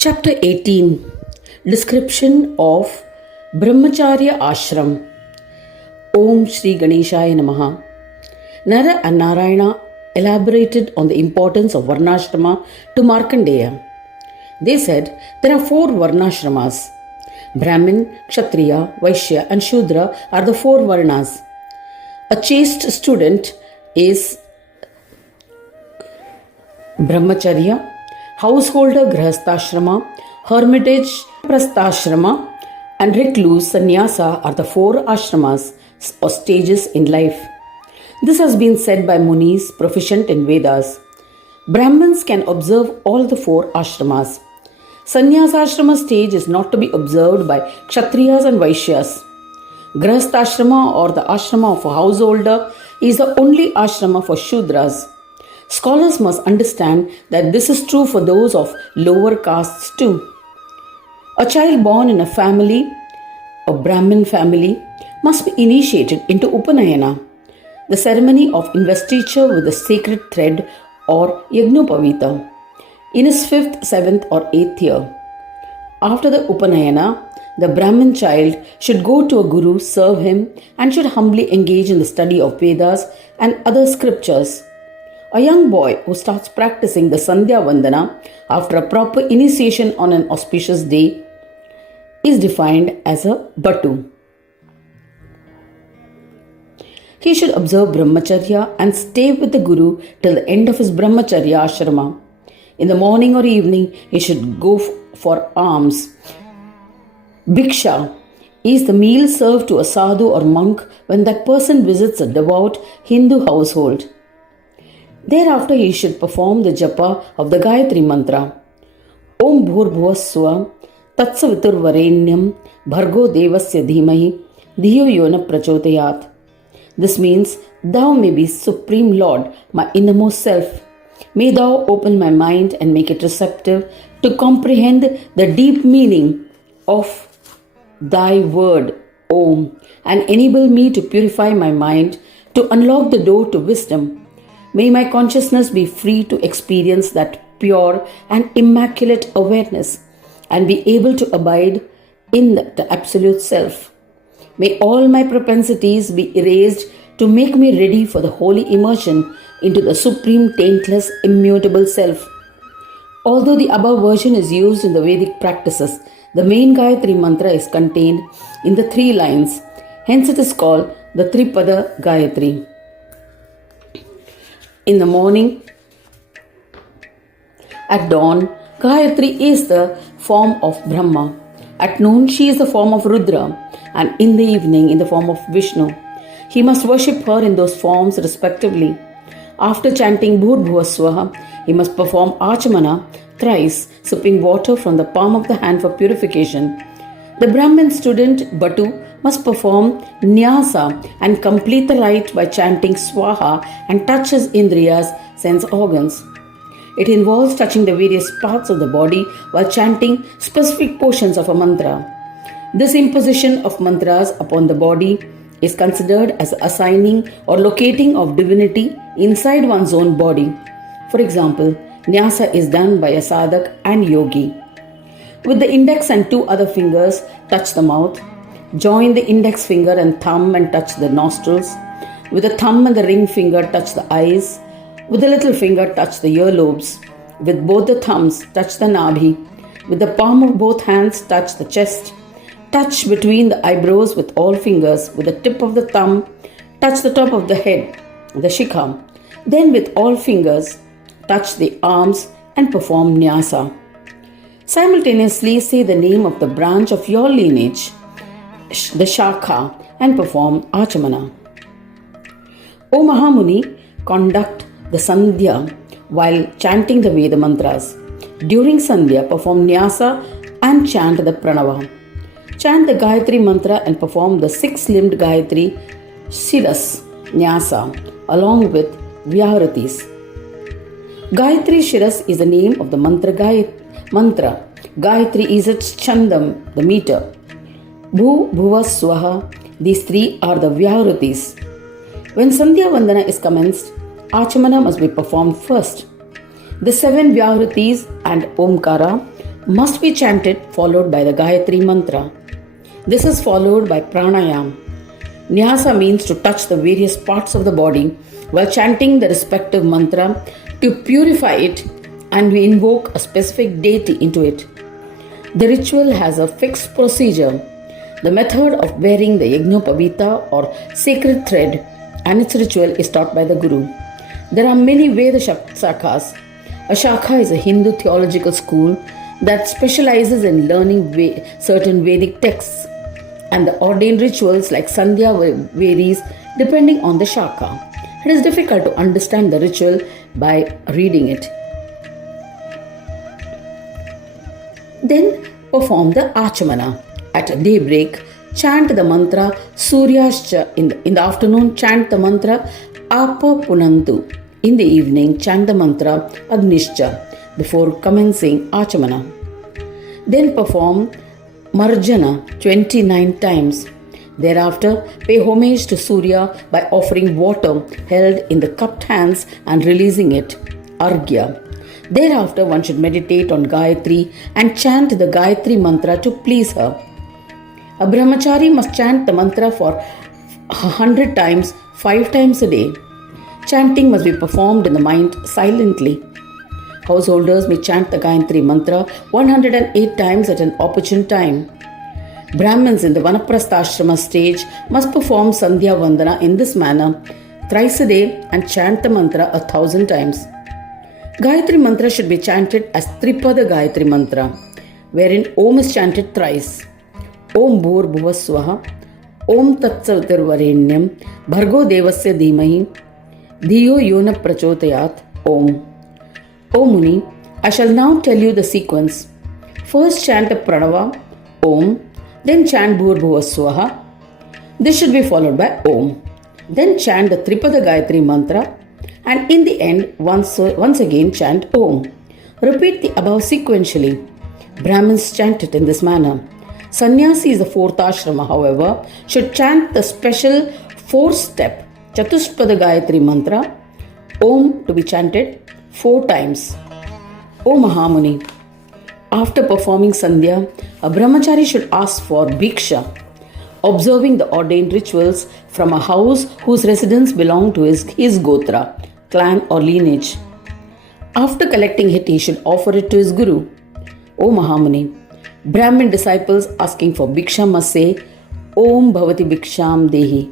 Chapter 18. Description of Brahmacharya Ashram. Om Shri Ganeshaya Namaha. Nara and Narayana elaborated on the importance of Varnashrama to Markandeya. They said there are 4 Varnashramas. Brahmin, Kshatriya, Vaishya and Shudra are the 4 Varnas. A chaste student is Brahmacharya, householder Grihastha, hermitage Prastha, and recluse Sannyasa are the 4 ashramas or stages in life. This has been said by Munis proficient in Vedas. Brahmins can observe all the 4 ashramas. Sannyasashrama stage is not to be observed by Kshatriyas and Vaishyas. Grihastha or the ashrama of a householder is the only ashrama for Shudras. Scholars must understand that this is true for those of lower castes too. A child born in a family, a Brahmin family, must be initiated into Upanayana, the ceremony of investiture with the sacred thread or Yagnopavita, in his 5th, 7th or 8th year. After the Upanayana, the Brahmin child should go to a guru, serve him, and should humbly engage in the study of Vedas and other scriptures. A young boy who starts practicing the Sandhya Vandana after a proper initiation on an auspicious day is defined as a Batu. He should observe Brahmacharya and stay with the Guru till the end of his Brahmacharya ashrama. In the morning or evening, he should go for alms. Bhiksha is the meal served to a sadhu or monk when that person visits a devout Hindu household. Thereafter, he should perform the japa of the Gayatri mantra. Om Bhurbhuvaswa Tatsaviturvarenyam Bhargo Devasya Dhimahi Dhiyo Yona Prachodayat. This means, Thou may be Supreme Lord, my innermost self. May Thou open my mind and make it receptive to comprehend the deep meaning of Thy word, Om, and enable me to purify my mind to unlock the door to wisdom. May my consciousness be free to experience that pure and immaculate awareness and be able to abide in the Absolute Self. May all my propensities be erased to make me ready for the holy immersion into the Supreme Taintless Immutable Self. Although the above version is used in the Vedic practices, the main Gayatri mantra is contained in the 3 lines. Hence it is called the Tripada Gayatri. In the morning, at dawn, Gayatri is the form of Brahma. At noon, she is the form of Rudra, and in the evening, in the form of Vishnu. He must worship her in those forms respectively. After chanting Bhurbhuvaswaha, he must perform Achamana thrice, sipping water from the palm of the hand for purification. The Brahmin student, Batu, must perform Nyasa and complete the rite by chanting Swaha and touch his Indriyas, sense organs. It involves touching the various parts of the body while chanting specific portions of a mantra. This imposition of mantras upon the body is considered as assigning or locating of divinity inside one's own body. For example, Nyasa is done by a sadhak and yogi. With the index and 2 other fingers, touch the mouth. Join the index finger and thumb and touch the nostrils. With the thumb and the ring finger, touch the eyes. With the little finger, touch the earlobes. With both the thumbs, touch the nabhi. With the palm of both hands, touch the chest. Touch between the eyebrows with all fingers. With the tip of the thumb, touch the top of the head, the shikha. Then with all fingers, touch the arms and perform Nyasa. Simultaneously say the name of the branch of your lineage, the Shakha, and perform Achamana. O Mahamuni, conduct the Sandhya while chanting the Veda mantras. During Sandhya, perform Nyasa and chant the Pranava. Chant the Gayatri mantra and perform the 6-limbed Gayatri Shiras Nyasa along with Vyaharatis. Gayatri Shiras is the name of the mantra. Gayatri is its Chandam, the meter. Bhu, Bhuva, Swaha, these 3 are the Vyaharatis. When Sandhya Vandana is commenced, Achamana must be performed first. The 7 Vyahritis and Omkara must be chanted followed by the Gayatri mantra. This is followed by pranayam. Nyasa means to touch the various parts of the body while chanting the respective mantra to purify it, and we invoke a specific deity into it. The ritual has a fixed procedure. The method of wearing the Yajnopavita or sacred thread and its ritual is taught by the Guru. There are many Veda Shakhas. A Shakha is a Hindu theological school that specializes in learning certain Vedic texts, and the ordained rituals like Sandhya varies depending on the Shakha. It is difficult to understand the ritual by reading it. Then perform the Achamana. At daybreak, chant the mantra Suryascha. In the afternoon, chant the mantra Apa Punantu. In the evening, chant the mantra Agnishcha before commencing Achamana. Then perform Marjana 29 times. Thereafter, pay homage to Surya by offering water held in the cupped hands and releasing it, Arghya. Thereafter, one should meditate on Gayatri and chant the Gayatri mantra to please her. A brahmachari must chant the mantra for 100 times, 5 times a day. Chanting must be performed in the mind silently. Householders may chant the Gayatri mantra 108 times at an opportune time. Brahmins in the Vanaprastha stage must perform Sandhya Vandana in this manner thrice a day and chant the mantra 1,000 times. Gayatri mantra should be chanted as Tripada Gayatri mantra, wherein Om is chanted thrice. Om Bhur Bhuvaswaha, Om Tatsaviturvarenyam, Bhargo Devasya Dhimahi, Dhiyo Yona Prachodayat, Om. O Muni, I shall now tell you the sequence. First chant the Pranava, Om, then chant Bhur Bhuvaswaha. This should be followed by Om. Then chant the Tripada Gayatri mantra, and in the end, once again chant Om. Repeat the above sequentially. Brahmins chant it in this manner. Sannyasi is the fourth ashrama, however, should chant the special fourth step, Chatushpada Gayatri mantra, Om, to be chanted 4 times. O Mahamuni, after performing Sandhya, a brahmachari should ask for Bhiksha, observing the ordained rituals from a house whose residents belong to his Gotra, clan or lineage. After collecting it, he should offer it to his Guru. O Mahamuni, Brahmin disciples asking for Bhiksha must say, Om Bhavati Bhiksham Dehi.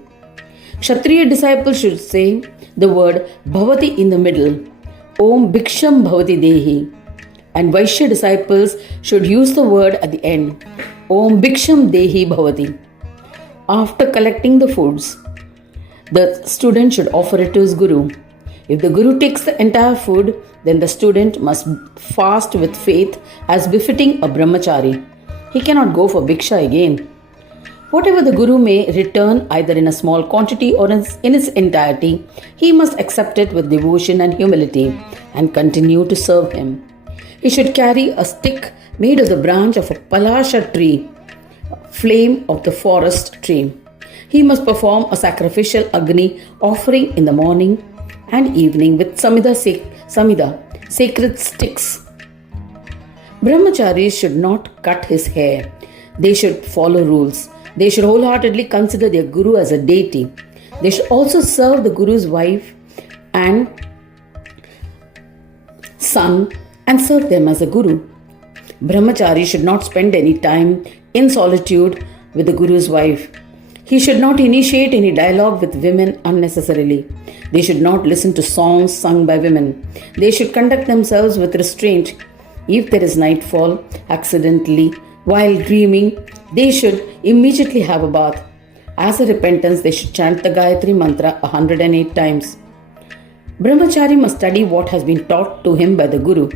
Kshatriya disciples should say the word Bhavati in the middle, Om Bhiksham Bhavati Dehi. And Vaishya disciples should use the word at the end, Om Bhiksham Dehi Bhavati. After collecting the foods, the student should offer it to his Guru. If the Guru takes the entire food, then the student must fast with faith as befitting a brahmachari. He cannot go for Bhiksha again. Whatever the Guru may return, either in a small quantity or in its entirety, he must accept it with devotion and humility and continue to serve him. He should carry a stick made of the branch of a palasha tree, flame of the forest tree. He must perform a sacrificial Agni offering in the morning and evening with Samhita, sacred sticks. Brahmacharis should not cut his hair. They should follow rules. They should wholeheartedly consider their Guru as a deity. They should also serve the Guru's wife and son and serve them as a Guru. Brahmachari should not spend any time in solitude with the Guru's wife. He should not initiate any dialogue with women unnecessarily. They should not listen to songs sung by women. They should conduct themselves with restraint. If there is nightfall, accidentally, while dreaming, they should immediately have a bath. As a repentance, they should chant the Gayatri mantra 108 times. Brahmachari must study what has been taught to him by the Guru.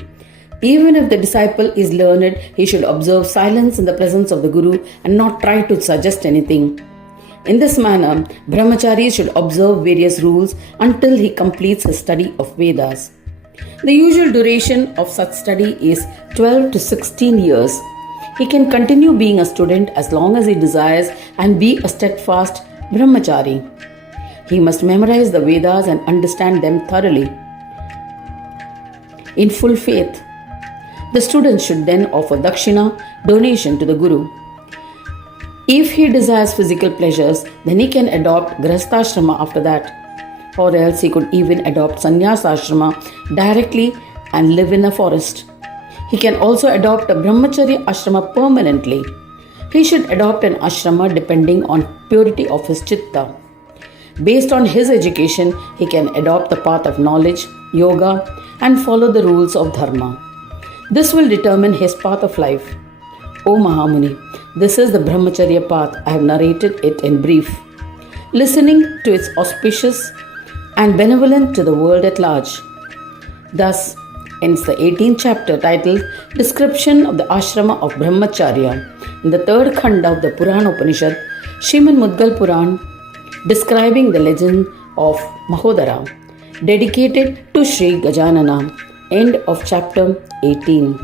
Even if the disciple is learned, he should observe silence in the presence of the Guru and not try to suggest anything. In this manner, Brahmachari should observe various rules until he completes his study of Vedas. The usual duration of such study is 12 to 16 years. He can continue being a student as long as he desires and be a steadfast Brahmachari. He must memorize the Vedas and understand them thoroughly. In full faith, The student should then offer dakshina, donation to the Guru. If he desires physical pleasures, then he can adopt grihastha after that. Or else he could even adopt sannyasashrama directly and live in a forest. He can also adopt a brahmacharya ashrama permanently. He should adopt an ashrama depending on purity of his chitta. Based on his education, he can adopt the path of knowledge, yoga, and follow the rules of dharma. This will determine his path of life. O Mahamuni, this is the brahmacharya path. I have narrated it in brief. Listening to its auspicious and benevolent to the world at large. Thus ends the 18th chapter titled Description of the Ashrama of Brahmacharya in the third khanda of the Purana Upanishad, Srimad Mudgal Puran, describing the legend of Mahodara, dedicated to Sri Gajanana. End of chapter 18.